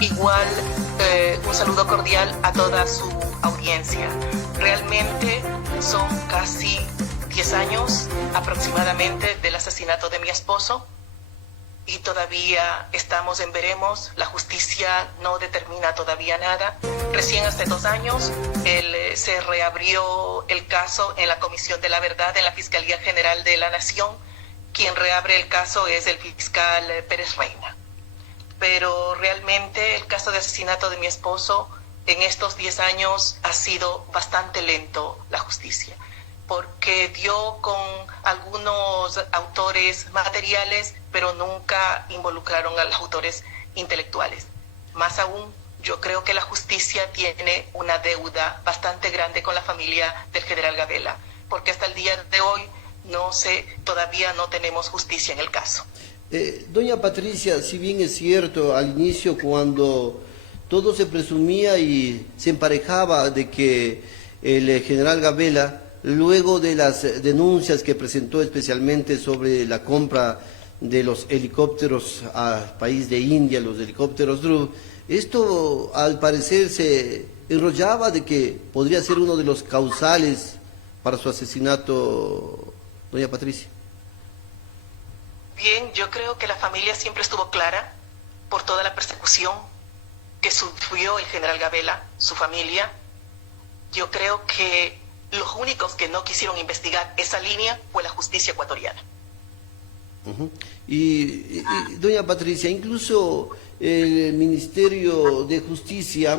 Igual un saludo cordial a toda su audiencia. Realmente son casi 10 años aproximadamente del asesinato de mi esposo y todavía estamos en veremos. La justicia no determina todavía nada. Recién hace 2 años se reabrió el caso en la Comisión de la Verdad en la Fiscalía General de la Nación. Quien reabre el caso es el fiscal Pérez Reina. Pero realmente el caso de asesinato de mi esposo en estos 10 años ha sido bastante lento la justicia, porque dio con algunos autores materiales, pero nunca involucraron a los autores intelectuales. Más aún, yo creo que la justicia tiene una deuda bastante grande con la familia del general Gabela, porque hasta el día de hoy todavía no tenemos justicia en el caso. Doña Patricia, si bien es cierto, al inicio cuando todo se presumía y se emparejaba de que el general Gabela, luego de las denuncias que presentó especialmente sobre la compra de los helicópteros al país de India, los helicópteros Dhruv, esto al parecer se enrollaba de que podría ser uno de los causales para su asesinato, doña Patricia. Bien, yo creo que la familia siempre estuvo clara por toda la persecución que sufrió el general Gabela, su familia. Yo creo que los únicos que no quisieron investigar esa línea fue la justicia ecuatoriana. Y doña Patricia, incluso el Ministerio de Justicia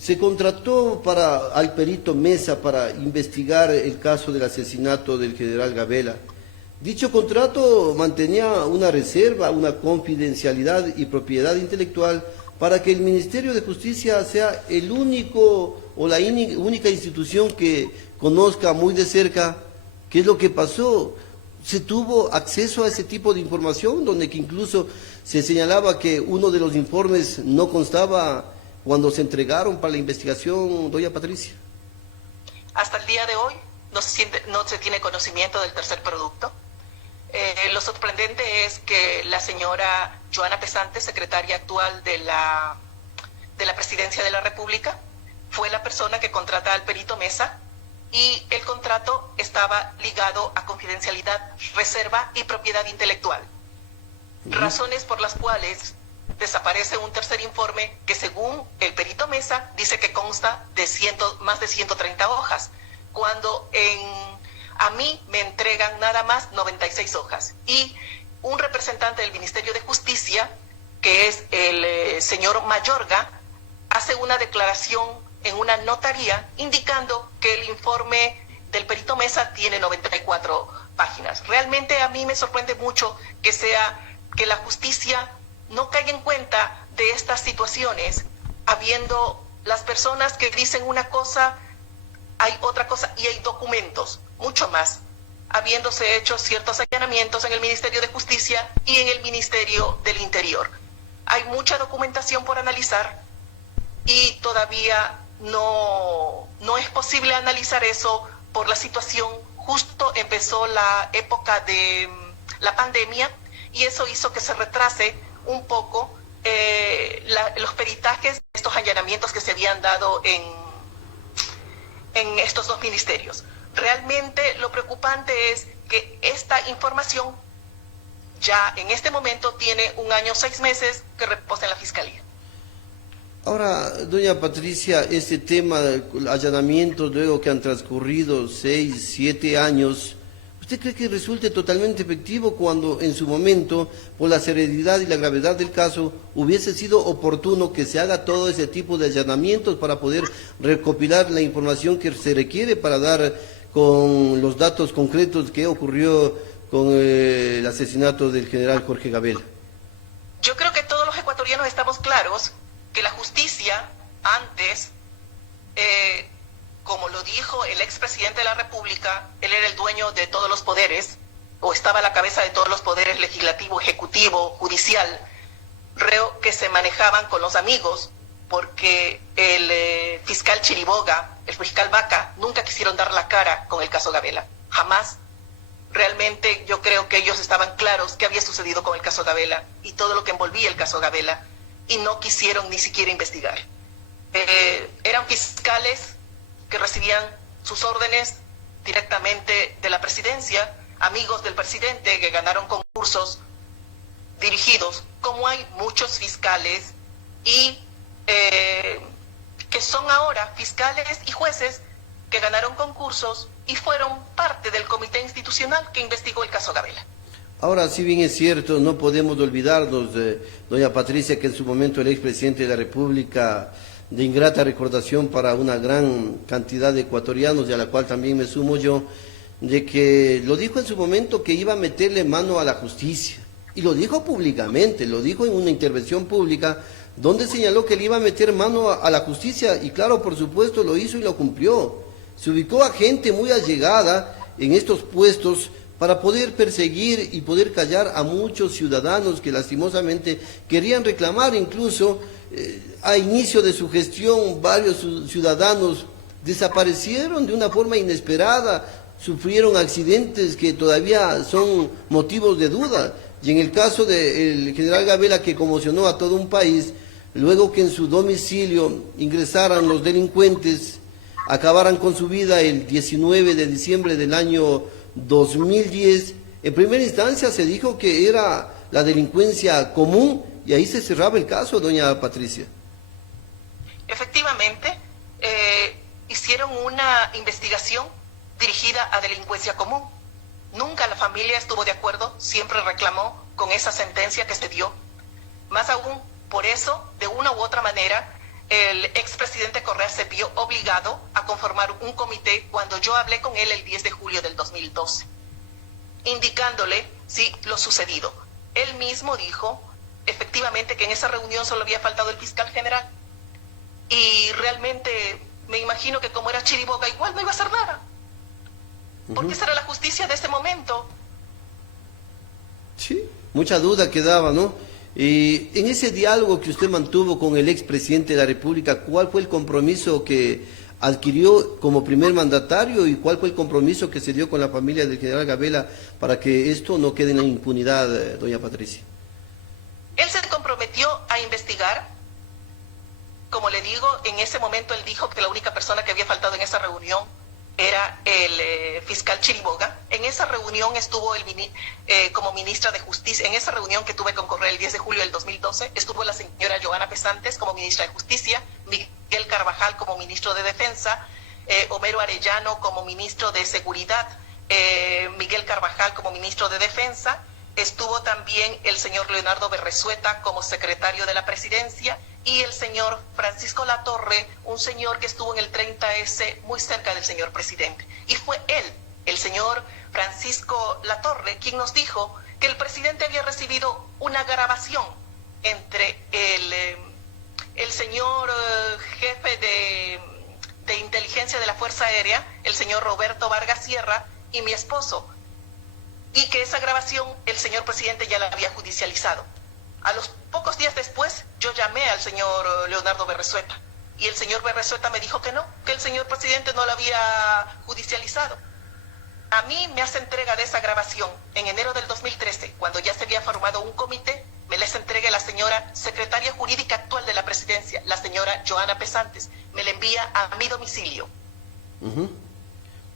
se contrató al perito Mesa para investigar el caso del asesinato del general Gabela. Dicho contrato mantenía una reserva, una confidencialidad y propiedad intelectual para que el Ministerio de Justicia sea el único o la única institución que conozca muy de cerca qué es lo que pasó. Se tuvo acceso a ese tipo de información, donde que incluso se señalaba que uno de los informes no constaba cuando se entregaron para la investigación, doña Patricia. Hasta el día de hoy no se tiene conocimiento del tercer producto. Lo sorprendente es que la señora Joana Pesante, secretaria actual de la Presidencia de la República, fue la persona que contrata al perito Mesa y el contrato estaba ligado a confidencialidad, reserva y propiedad intelectual. Razones por las cuales desaparece un tercer informe que, según el perito Mesa, dice que consta de más de 130 hojas, cuando a mí me entregan nada más 96 hojas. Y un representante del Ministerio de Justicia, que es el señor Mayorga, hace una declaración en una notaría indicando que el informe del perito Mesa tiene 94 páginas. Realmente a mí me sorprende mucho que la justicia no caiga en cuenta de estas situaciones, habiendo las personas que dicen una cosa, hay otra cosa y hay documentos, mucho más, habiéndose hecho ciertos allanamientos en el Ministerio de Justicia y en el Ministerio del Interior. Hay mucha documentación por analizar y todavía no es posible analizar eso por la situación. Justo empezó la época de la pandemia y eso hizo que se retrase un poco los peritajes de estos allanamientos que se habían dado en estos dos ministerios. Realmente lo preocupante es que esta información ya en este momento tiene 1 año 6 meses que reposa en la Fiscalía. Ahora, doña Patricia, este tema de allanamientos luego que han transcurrido 6, 7 años, ¿usted cree que resulte totalmente efectivo cuando en su momento, por la seriedad y la gravedad del caso, hubiese sido oportuno que se haga todo ese tipo de allanamientos para poder recopilar la información que se requiere para dar con los datos concretos que ocurrió con el asesinato del general Jorge Gabela? Yo creo que todos los ecuatorianos estamos claros que la justicia antes, como lo dijo el expresidente de la República, él era el dueño de todos los poderes, o estaba a la cabeza de todos los poderes legislativo, ejecutivo, judicial. Creo que se manejaban con los amigos, porque el fiscal Chiriboga, el fiscal Vaca, nunca quisieron dar la cara con el caso Gabela, jamás. Realmente yo creo que ellos estaban claros qué había sucedido con el caso Gabela y todo lo que envolvía el caso Gabela. y no quisieron ni siquiera investigar. Eran fiscales que recibían sus órdenes directamente de la presidencia, amigos del presidente que ganaron concursos dirigidos, como hay muchos fiscales y que son ahora fiscales y jueces que ganaron concursos y fueron parte del comité institucional que investigó el caso Gabela. Ahora, si bien es cierto, no podemos olvidarnos de doña Patricia, que en su momento el expresidente de la República, de ingrata recordación para una gran cantidad de ecuatorianos, y a la cual también me sumo yo, de que lo dijo en su momento que iba a meterle mano a la justicia. Y lo dijo públicamente, lo dijo en una intervención pública, donde señaló que le iba a meter mano a la justicia, y claro, por supuesto, lo hizo y lo cumplió. Se ubicó a gente muy allegada en estos puestos para poder perseguir y poder callar a muchos ciudadanos que lastimosamente querían reclamar. Incluso a inicio de su gestión varios ciudadanos desaparecieron de una forma inesperada, sufrieron accidentes que todavía son motivos de duda. Y en el caso del general Gabela, que conmocionó a todo un país, luego que en su domicilio ingresaran los delincuentes, acabaran con su vida el 19 de diciembre del año 2010, en primera instancia se dijo que era la delincuencia común y ahí se cerraba el caso, doña Patricia. Efectivamente, hicieron una investigación dirigida a delincuencia común. Nunca la familia estuvo de acuerdo, siempre reclamó con esa sentencia que se dio. Más aún, por eso, de una u otra manera, el expresidente Correa se vio obligado a conformar un comité cuando yo hablé con él el 10 de julio del 2012, indicándole lo sucedido. Él mismo dijo, efectivamente, que en esa reunión solo había faltado el fiscal general. Y realmente me imagino que como era chiriboga, igual no iba a hacer nada. Porque esa era la justicia de ese momento. Sí, mucha duda quedaba, ¿no? En ese diálogo que usted mantuvo con el expresidente de la República, ¿cuál fue el compromiso que adquirió como primer mandatario y cuál fue el compromiso que se dio con la familia del general Gabela para que esto no quede en la impunidad, doña Patricia? Él se comprometió a investigar. Como le digo, en ese momento él dijo que la única persona que había faltado en esa reunión era el fiscal Chiriboga. En esa reunión estuvo como ministra de Justicia. En esa reunión que tuve con Correa el 10 de julio del 2012, estuvo la señora Joana Pesantes como ministra de Justicia, Miguel Carvajal como ministro de Defensa, Homero Arellano como ministro de Seguridad, Miguel Carvajal como ministro de Defensa. Estuvo también el señor Leonardo Berresueta como secretario de la Presidencia y el señor Francisco Latorre, un señor que estuvo en el 30S muy cerca del señor presidente. Y fue él, el señor Francisco Latorre, quien nos dijo que el presidente había recibido una grabación entre el señor jefe de inteligencia de la Fuerza Aérea, el señor Roberto Vargas Sierra, y mi esposo, y que esa grabación el señor presidente ya la había judicializado. A los pocos días después, yo llamé al señor Leonardo Berresueta, y el señor Berresueta me dijo que no, que el señor presidente no la había judicializado. A mí me hace entrega de esa grabación en enero del 2013, cuando ya se había formado un comité, me les entrega la señora secretaria jurídica actual de la presidencia, la señora Joana Pesantes, me la envía a mi domicilio.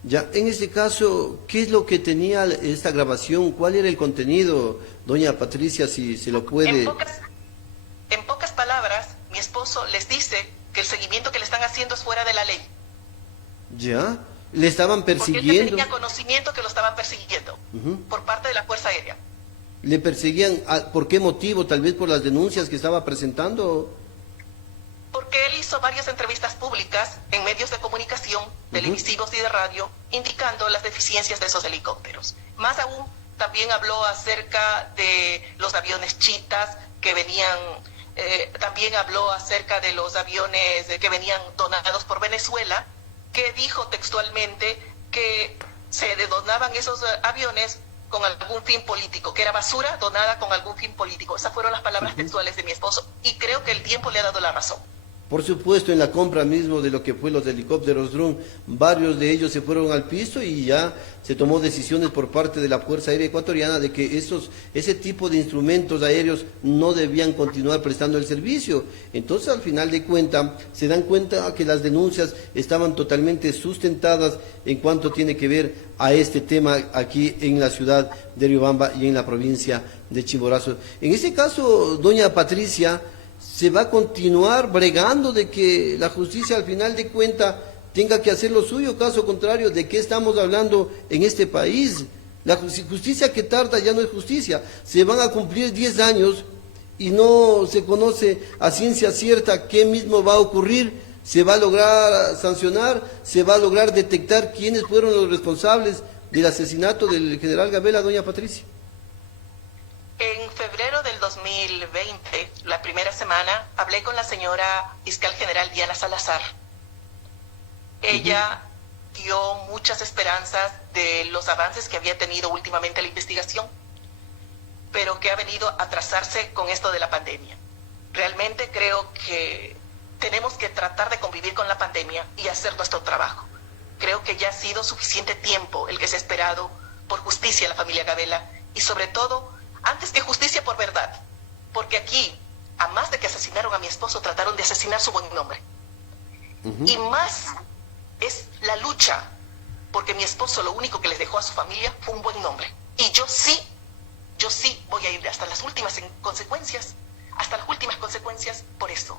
Ya, en este caso, ¿qué es lo que tenía esta grabación? ¿Cuál era el contenido, doña Patricia, si se lo puede? En pocas palabras, mi esposo les dice que el seguimiento que le están haciendo es fuera de la ley. ¿Ya? ¿Le estaban persiguiendo? Porque él tenía conocimiento que lo estaban persiguiendo por parte de la Fuerza Aérea. ¿Le perseguían? ¿Por qué motivo? ¿Tal vez por las denuncias que estaba presentando? Porque él hizo varias entrevistas públicas en medios de comunicación, televisivos y de radio, indicando las deficiencias de esos helicópteros. Más aún, también habló acerca de los aviones chitas que venían, también habló acerca de los aviones que venían donados por Venezuela, que dijo textualmente que se donaban esos aviones con algún fin político, que era basura donada con algún fin político. Esas fueron las palabras textuales de mi esposo y creo que el tiempo le ha dado la razón. Por supuesto, en la compra mismo de lo que fue los helicópteros drone, varios de ellos se fueron al piso y ya se tomó decisiones por parte de la Fuerza Aérea Ecuatoriana de que ese tipo de instrumentos aéreos no debían continuar prestando el servicio. Entonces, al final de cuentas, se dan cuenta que las denuncias estaban totalmente sustentadas en cuanto tiene que ver a este tema aquí en la ciudad de Riobamba y en la provincia de Chimborazo. En este caso, doña Patricia, ¿se va a continuar bregando de que la justicia al final de cuentas tenga que hacer lo suyo? Caso contrario, ¿de qué estamos hablando en este país? La justicia que tarda ya no es justicia. Se van a cumplir 10 años y no se conoce a ciencia cierta qué mismo va a ocurrir. ¿Se va a lograr sancionar? ¿Se va a lograr detectar quiénes fueron los responsables del asesinato del general Gabela, doña Patricia? En febrero del 2020, la primera semana, hablé con la señora fiscal general Diana Salazar. Ella dio muchas esperanzas de los avances que había tenido últimamente la investigación, pero que ha venido a atrasarse con esto de la pandemia. Realmente creo que tenemos que tratar de convivir con la pandemia y hacer nuestro trabajo. Creo que ya ha sido suficiente tiempo el que se ha esperado por justicia a la familia Gabela y sobre todo, antes que justicia, por verdad, porque aquí, a más de que asesinaron a mi esposo, trataron de asesinar su buen nombre. Y más es la lucha, porque mi esposo lo único que les dejó a su familia fue un buen nombre. Y yo sí voy a ir hasta las últimas consecuencias, por eso,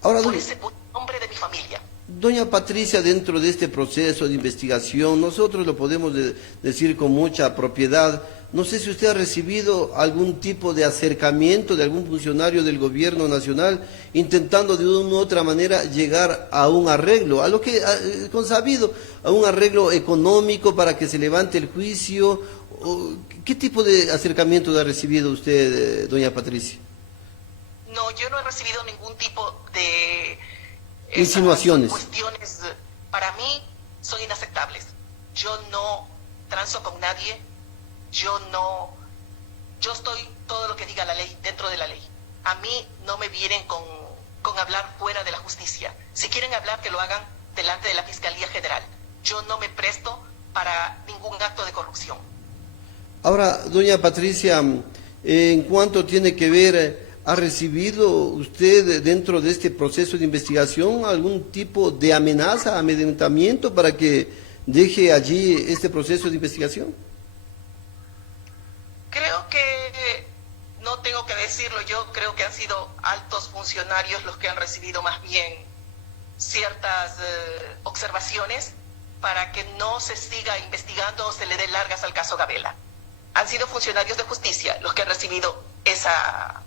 Ahora, por ese buen nombre de mi familia. doña Patricia, dentro de este proceso de investigación, nosotros lo podemos decir con mucha propiedad. No sé si usted ha recibido algún tipo de acercamiento de algún funcionario del gobierno nacional intentando de una u otra manera llegar a un arreglo, a lo que consabido, a un arreglo económico para que se levante el juicio. ¿Qué tipo de acercamiento ha recibido usted, doña Patricia? No, yo no he recibido ningún tipo de insinuaciones. Cuestiones para mí son inaceptables. Yo no transo con nadie. Yo estoy todo lo que diga la ley dentro de la ley. A mí no me vienen con hablar fuera de la justicia. Si quieren hablar, que lo hagan delante de la Fiscalía General. Yo no me presto para ningún acto de corrupción. Ahora, doña Patricia, en cuanto tiene que ver, ¿ha recibido usted dentro de este proceso de investigación algún tipo de amenaza, amedrentamiento para que deje allí este proceso de investigación? Creo que, no tengo que decirlo yo, creo que han sido altos funcionarios los que han recibido más bien ciertas observaciones para que no se siga investigando o se le dé largas al caso Gabela. Han sido funcionarios de justicia los que han recibido esa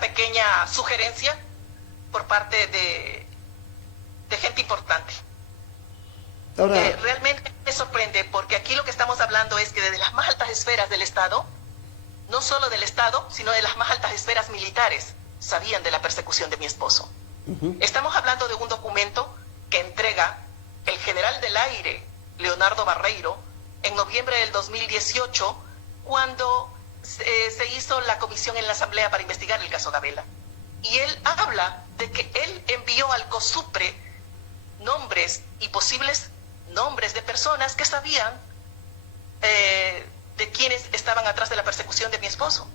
pequeña sugerencia por parte de gente importante. Ahora, realmente me sorprende porque aquí lo que estamos hablando es que desde las más altas esferas del Estado, no solo del Estado, sino de las más altas esferas militares, sabían de la persecución de mi esposo. Estamos hablando de un documento que entrega el general del aire, Leonardo Barreiro, en noviembre del 2018, cuando se hizo la comisión en la Asamblea para investigar el caso Gabela. Y él habla de que él envió al COSUPRE nombres y posibles nombres de personas que sabían de quienes estaban atrás de la persecución de mi esposo.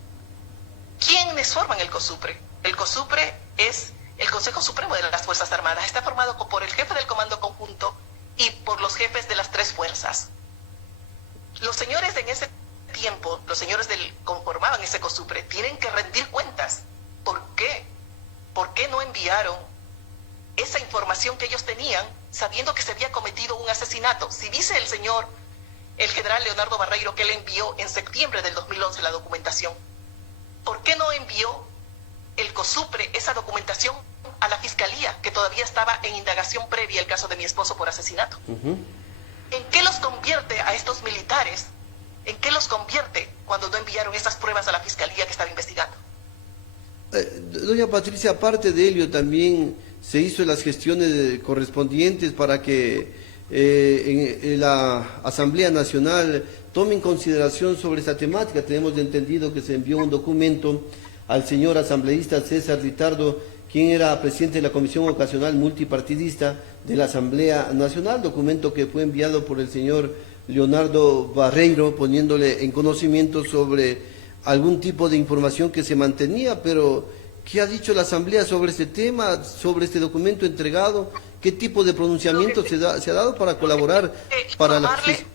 ¿Quiénes forman el COSUPRE? El COSUPRE es el Consejo Supremo de las Fuerzas Armadas. Está formado por el jefe del Comando Conjunto y por los jefes de las 3 fuerzas. Los señores en ese tiempo, los señores conformaban ese COSUPRE, tienen que rendir cuentas. ¿Por qué? ¿Por qué no enviaron esa información que ellos tenían, sabiendo que se había cometido un asesinato? Si dice el general Leonardo Barreiro, que él envió en septiembre del 2011 la documentación, ¿por qué no envió el COSUPRE esa documentación a la Fiscalía, que todavía estaba en indagación previa el caso de mi esposo por asesinato? ¿En qué los convierte a estos militares? ¿En qué los convierte cuando no enviaron esas pruebas a la Fiscalía que estaba investigando? Doña Patricia, aparte de ello, también se hizo las gestiones correspondientes para que en la Asamblea Nacional tome en consideración sobre esta temática. Tenemos entendido que se envió un documento al señor asambleísta César Ritardo, quien era presidente de la Comisión Ocasional Multipartidista de la Asamblea Nacional, documento que fue enviado por el señor Leonardo Barreiro, poniéndole en conocimiento sobre algún tipo de información que se mantenía, pero ¿qué ha dicho la Asamblea sobre este tema, sobre este documento entregado? ¿Qué tipo de pronunciamiento se ha dado para colaborar para la justicia?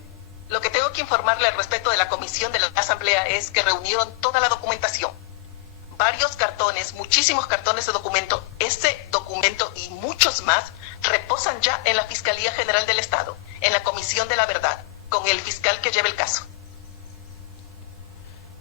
Lo que tengo que informarle al respecto de la comisión de la Asamblea es que reunieron toda la documentación, varios cartones, muchísimos cartones de documento. Ese documento y muchos más reposan ya en la Fiscalía General del Estado, en la Comisión de la Verdad, con el fiscal que lleva el caso.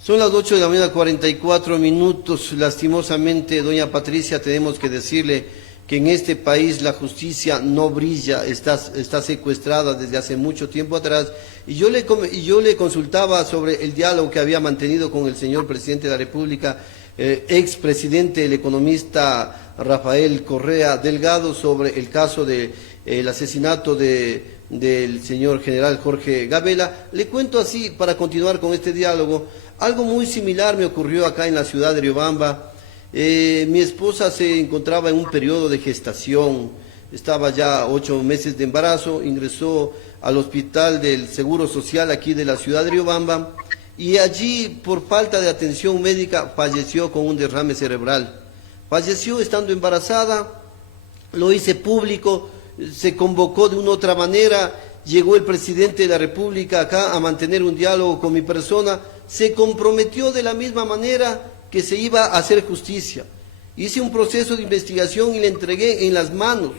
Son las 8 de la mañana, 44 minutos. Lastimosamente, doña Patricia, tenemos que decirle que en este país la justicia no brilla, está secuestrada desde hace mucho tiempo atrás. Y yo le consultaba sobre el diálogo que había mantenido con el señor presidente de la República, expresidente, el economista Rafael Correa Delgado, sobre el caso del asesinato del señor general Jorge Gabela. Le cuento así, para continuar con este diálogo, algo muy similar me ocurrió acá en la ciudad de Riobamba. Mi esposa se encontraba en un periodo de gestación, estaba ya 8 meses de embarazo, ingresó al hospital del Seguro Social aquí de la ciudad de Riobamba y allí, por falta de atención médica, falleció con un derrame cerebral. Falleció estando embarazada, lo hice público, se convocó de una u otra manera, llegó el presidente de la República acá a mantener un diálogo con mi persona, se comprometió de la misma manera que se iba a hacer justicia. Hice un proceso de investigación y le entregué en las manos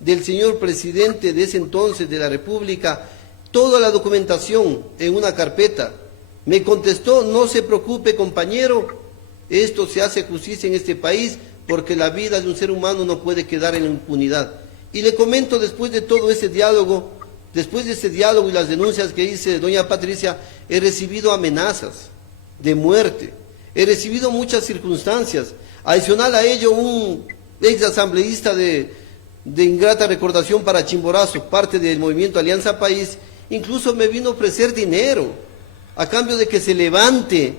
del señor presidente de ese entonces de la República toda la documentación en una carpeta. Me contestó: no se preocupe, compañero, esto se hace justicia en este país porque la vida de un ser humano no puede quedar en la impunidad. Y le comento, después de todo ese diálogo, y las denuncias que hice, doña Patricia, he recibido amenazas de muerte, he recibido muchas circunstancias. Adicional a ello, un ex asambleísta de ingrata recordación para Chimborazo, parte del movimiento Alianza País, incluso me vino a ofrecer dinero a cambio de que se levante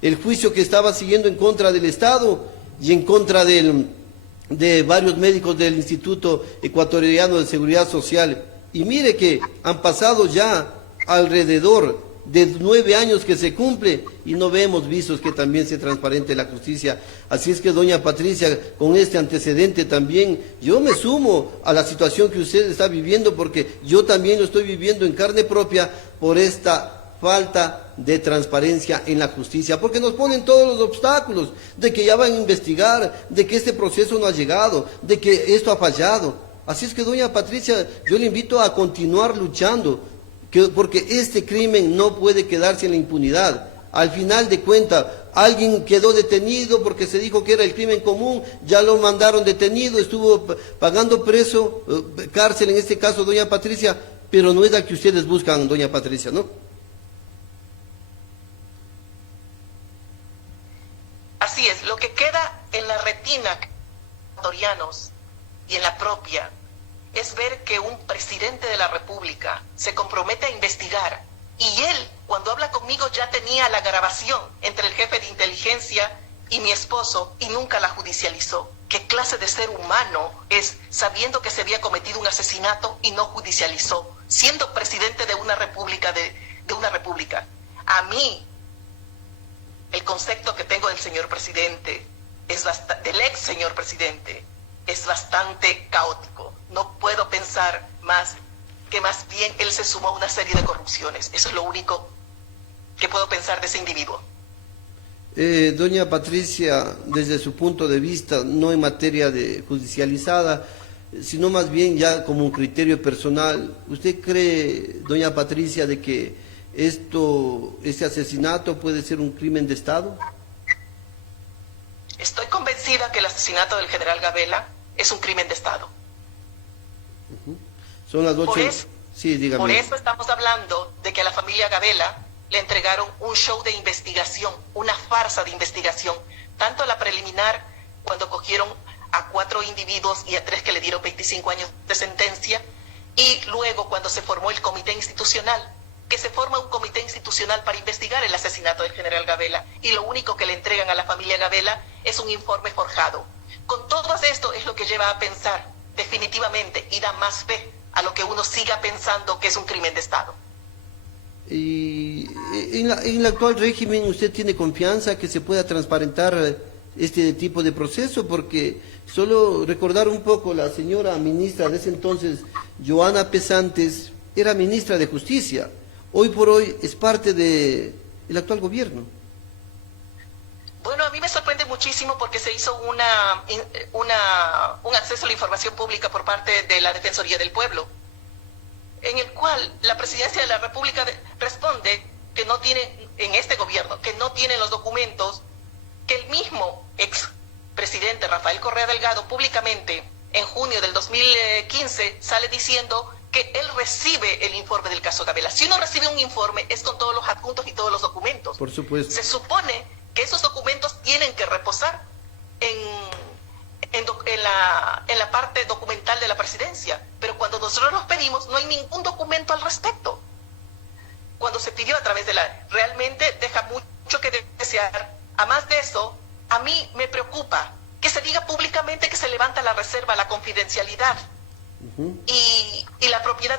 el juicio que estaba siguiendo en contra del Estado y en contra de varios médicos del Instituto Ecuatoriano de Seguridad Social. Y mire que han pasado ya alrededor de 9 años que se cumple y no vemos visos que también se transparente la justicia. Así es que, doña Patricia, con este antecedente también yo me sumo a la situación que usted está viviendo, porque yo también lo estoy viviendo en carne propia por esta falta de transparencia en la justicia, porque nos ponen todos los obstáculos de que ya van a investigar, de que este proceso no ha llegado, de que esto ha fallado. Así es que, doña Patricia, yo le invito a continuar luchando, porque este crimen no puede quedarse en la impunidad. Al final de cuentas, alguien quedó detenido porque se dijo que era el crimen común, ya lo mandaron detenido, estuvo pagando preso, cárcel en este caso, doña Patricia, pero no es la que ustedes buscan, doña Patricia, ¿no? Así es, lo que queda en la retina de los ecuatorianos y en la propia es ver que un presidente de la República se compromete a investigar, y él, cuando habla conmigo, ya tenía la grabación entre el jefe de inteligencia y mi esposo y nunca la judicializó. ¿Qué clase de ser humano es, sabiendo que se había cometido un asesinato y no judicializó, siendo presidente de una república, de una república? A mí, el concepto que tengo del señor presidente, del ex señor presidente, es bastante caótico. No puedo pensar más que más bien él se sumó a una serie de corrupciones. Eso es lo único que puedo pensar de ese individuo. Doña Patricia, desde su punto de vista, no en materia de judicializada, sino más bien ya como un criterio personal, ¿usted cree, doña Patricia, de que este asesinato puede ser un crimen de Estado? Estoy convencida que el asesinato del general Gabela es un crimen de Estado. Son las 8. Sí, dígame. Por eso estamos hablando de que a la familia Gabela le entregaron un show de investigación, una farsa de investigación, tanto a la preliminar, cuando cogieron a 4 individuos y a 3 que le dieron 25 años de sentencia, y luego cuando se formó el comité institucional, que se forma un comité institucional para investigar el asesinato del general Gabela y lo único que le entregan a la familia Gabela es un informe forjado. Con todo esto es lo que lleva a pensar definitivamente y da más fe a lo que uno siga pensando que es un crimen de Estado. Y en el actual régimen, ¿usted tiene confianza que se pueda transparentar este tipo de proceso? Porque solo recordar un poco, la señora ministra de ese entonces, Joana Pesantes, era ministra de Justicia. Hoy por hoy es parte del actual gobierno. Bueno, a mí me sorprende muchísimo porque se hizo un acceso a la información pública por parte de la Defensoría del Pueblo, en el cual la Presidencia de la República responde que no tiene, en este gobierno, que no tiene los documentos, que el mismo expresidente Rafael Correa Delgado públicamente en junio del 2015 sale diciendo que él recibe el informe del caso Gabela. Si uno recibe un informe es con todos los adjuntos y todos los documentos. Por supuesto. Se supone que esos documentos tienen que reposar en la parte documental de la presidencia, pero cuando nosotros los pedimos no hay ningún documento al respecto. Cuando se pidió a través de realmente deja mucho que desear. A más de eso, a mí me preocupa que se diga públicamente que se levanta la reserva, la confidencialidad y la propiedad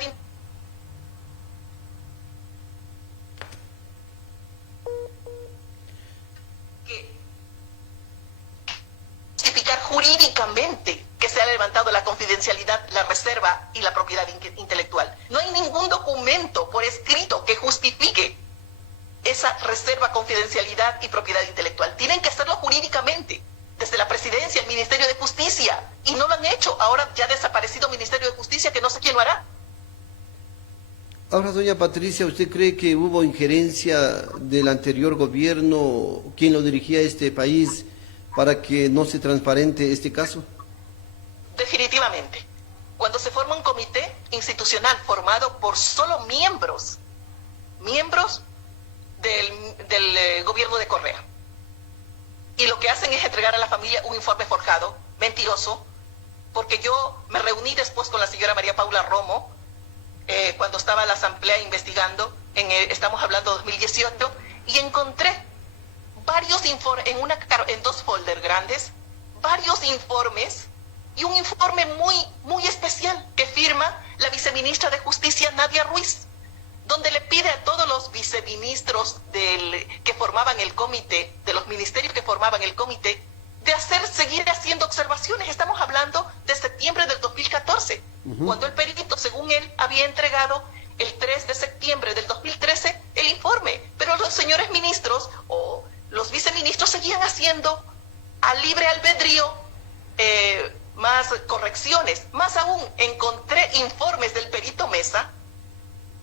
justificar jurídicamente que se ha levantado la confidencialidad, la reserva y la propiedad intelectual. No hay ningún documento por escrito que justifique esa reserva, confidencialidad y propiedad intelectual. Tienen que hacerlo jurídicamente, desde la Presidencia, el Ministerio de Justicia, y no lo han hecho. Ahora ya ha desaparecido el Ministerio de Justicia, que no sé quién lo hará. Ahora, doña Patricia, ¿usted cree que hubo injerencia del anterior gobierno, quien lo dirigía a este país, para que no se transparente este caso? Definitivamente. Cuando se forma un comité institucional formado por solo miembros del gobierno de Correa, y lo que hacen es entregar a la familia un informe forjado, mentiroso, porque yo me reuní después con la señora María Paula Romo, cuando estaba la asamblea investigando, estamos hablando de 2018, y encontré varios informes, en 2 folders grandes, varios informes, y un informe muy especial que firma la viceministra de Justicia, Nadia Ruiz, donde le pide a todos los viceministros que formaban el comité, de los ministerios que formaban el comité, de seguir haciendo observaciones. Estamos hablando de septiembre del 2014, cuando el perito, según él, había entregado el 3 de septiembre del 2013 el informe. Pero los señores ministros o los viceministros seguían haciendo a libre albedrío más correcciones. Más aún, encontré informes del perito Mesa,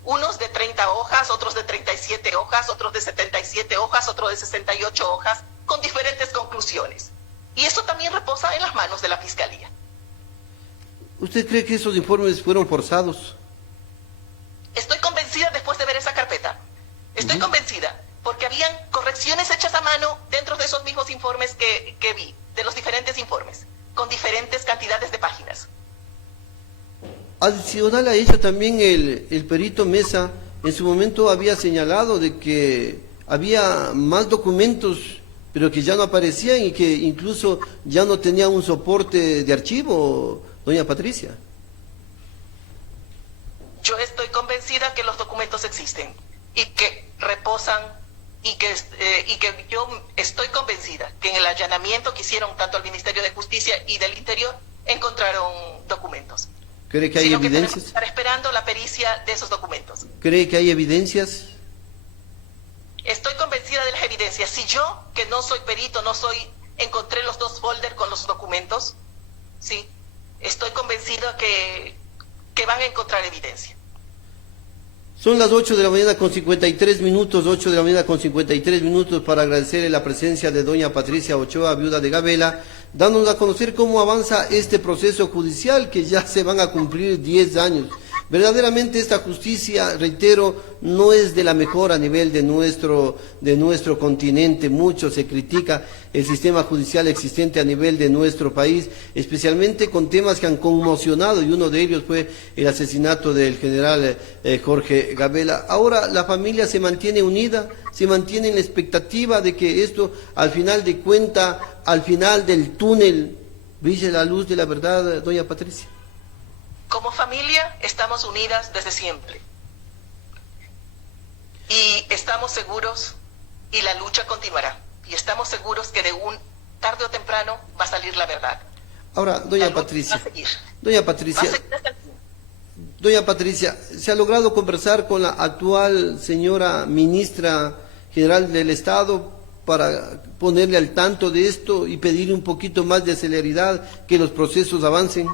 unos de 30 hojas, otros de 37 hojas, otros de 77 hojas, otros de 68 hojas, con diferentes conclusiones. Y eso también reposa en las manos de la Fiscalía. ¿Usted cree que esos informes fueron forzados? Estoy convencida después de ver esa carpeta. Estoy convencida, porque habían correcciones hechas a mano dentro de esos mismos informes que vi, de los diferentes informes, con diferentes cantidades de páginas. Adicional a ello, también el perito Mesa en su momento había señalado de que había más documentos, pero que ya no aparecían y que incluso ya no tenía un soporte de archivo, doña Patricia. Yo estoy convencida que los documentos existen y que reposan y que yo estoy convencida que en el allanamiento que hicieron tanto el Ministerio de Justicia y del Interior encontraron documentos. ¿Cree que hay evidencias? Que tenemos que estar esperando la pericia de esos documentos. ¿Cree que hay evidencias? Estoy convencida de las evidencias. Si yo, que no soy perito, encontré los 2 folders con los documentos, sí, estoy convencida que van a encontrar evidencia. Son las 8 de la mañana con 53 minutos, 8 de la mañana con 53 minutos, para agradecerle la presencia de doña Patricia Ochoa, viuda de Gabela, dándonos a conocer cómo avanza este proceso judicial, que ya se van a cumplir 10 años. Verdaderamente esta justicia, reitero, no es de la mejor a nivel de nuestro continente. Mucho se critica el sistema judicial existente a nivel de nuestro país, especialmente con temas que han conmocionado, y uno de ellos fue el asesinato del general Jorge Gabela. Ahora la familia se mantiene unida, se mantiene en la expectativa de que esto, al final de cuentas, al final del túnel, brille la luz de la verdad, doña Patricia. Como familia estamos unidas desde siempre y estamos seguros y la lucha continuará y estamos seguros que tarde o temprano va a salir la verdad. Ahora, doña Patricia, doña Patricia, ¿se ha logrado conversar con la actual señora ministra general del Estado para ponerle al tanto de esto y pedirle un poquito más de celeridad, que los procesos avancen?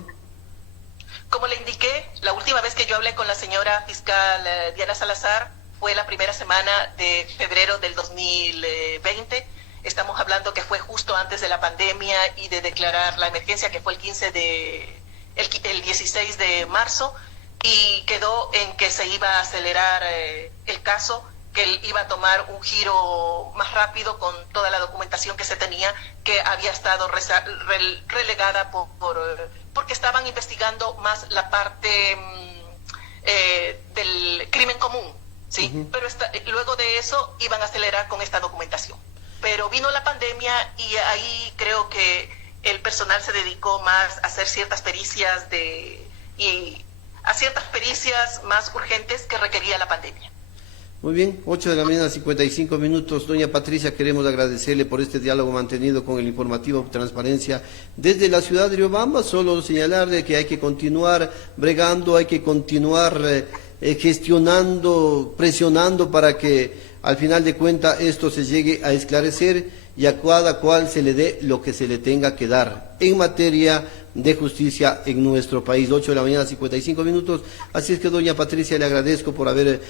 Como le indiqué, la última vez que yo hablé con la señora fiscal Diana Salazar fue la primera semana de febrero del 2020. Estamos hablando que fue justo antes de la pandemia y de declarar la emergencia, que fue el 16 de marzo, y quedó en que se iba a acelerar el caso, que él iba a tomar un giro más rápido con toda la documentación que se tenía, que había estado relegada porque estaban investigando más la parte del crimen común, ¿sí? Pero luego de eso iban a acelerar con esta documentación. Pero vino la pandemia y ahí creo que el personal se dedicó más a hacer ciertas pericias a ciertas pericias más urgentes que requería la pandemia. Muy bien, 8 de la mañana, 55 minutos. Doña Patricia, queremos agradecerle por este diálogo mantenido con el informativo Transparencia desde la ciudad de Riobamba. Solo señalarle que hay que continuar bregando, hay que continuar gestionando, presionando para que al final de cuentas esto se llegue a esclarecer y a cada cual se le dé lo que se le tenga que dar en materia de justicia en nuestro país. 8 de la mañana, 55 minutos. Así es que, doña Patricia, le agradezco por haber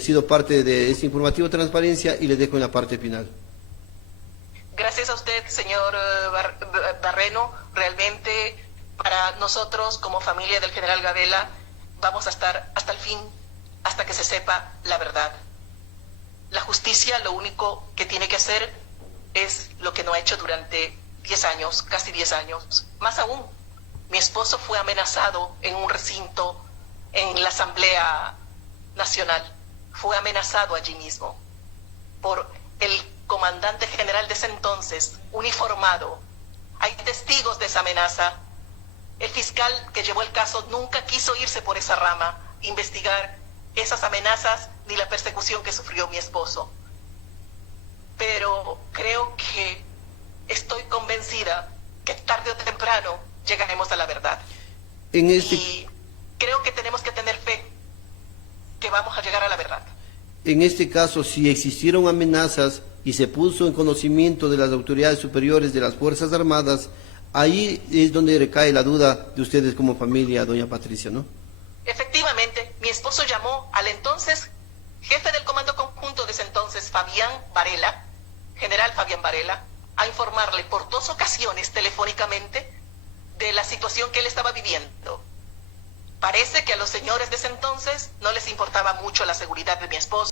sido parte de este informativo Transparencia y le dejo en la parte final. Gracias a usted, señor Barreno. Realmente, para nosotros, como familia del general Gabela, vamos a estar hasta el fin, hasta que se sepa la verdad. La justicia lo único que tiene que hacer es lo que no ha hecho durante 10 años, casi 10 años. Más aún, mi esposo fue amenazado en un recinto en la Asamblea Nacional. Fue amenazado allí mismo por el comandante general de ese entonces, uniformado. Hay testigos de esa amenaza. El fiscal que llevó el caso nunca quiso irse por esa rama, investigar esas amenazas ni la persecución que sufrió mi esposo. Pero creo que estoy convencida que tarde o temprano llegaremos a la verdad. Y creo que tenemos que tener fe que vamos a llegar a la verdad. En este caso, si existieron amenazas y se puso en conocimiento de las autoridades superiores de las Fuerzas Armadas, ahí es donde recae la duda de ustedes como familia, doña Patricia, ¿no? Efectivamente, mi esposo llamó al entonces jefe del Comando Conjunto de ese entonces, general Fabián Varela, a informarle por 2 ocasiones telefónicamente de la situación que él estaba viviendo. Parece que a los señores de ese entonces no les importaba mucho la seguridad de mi esposo.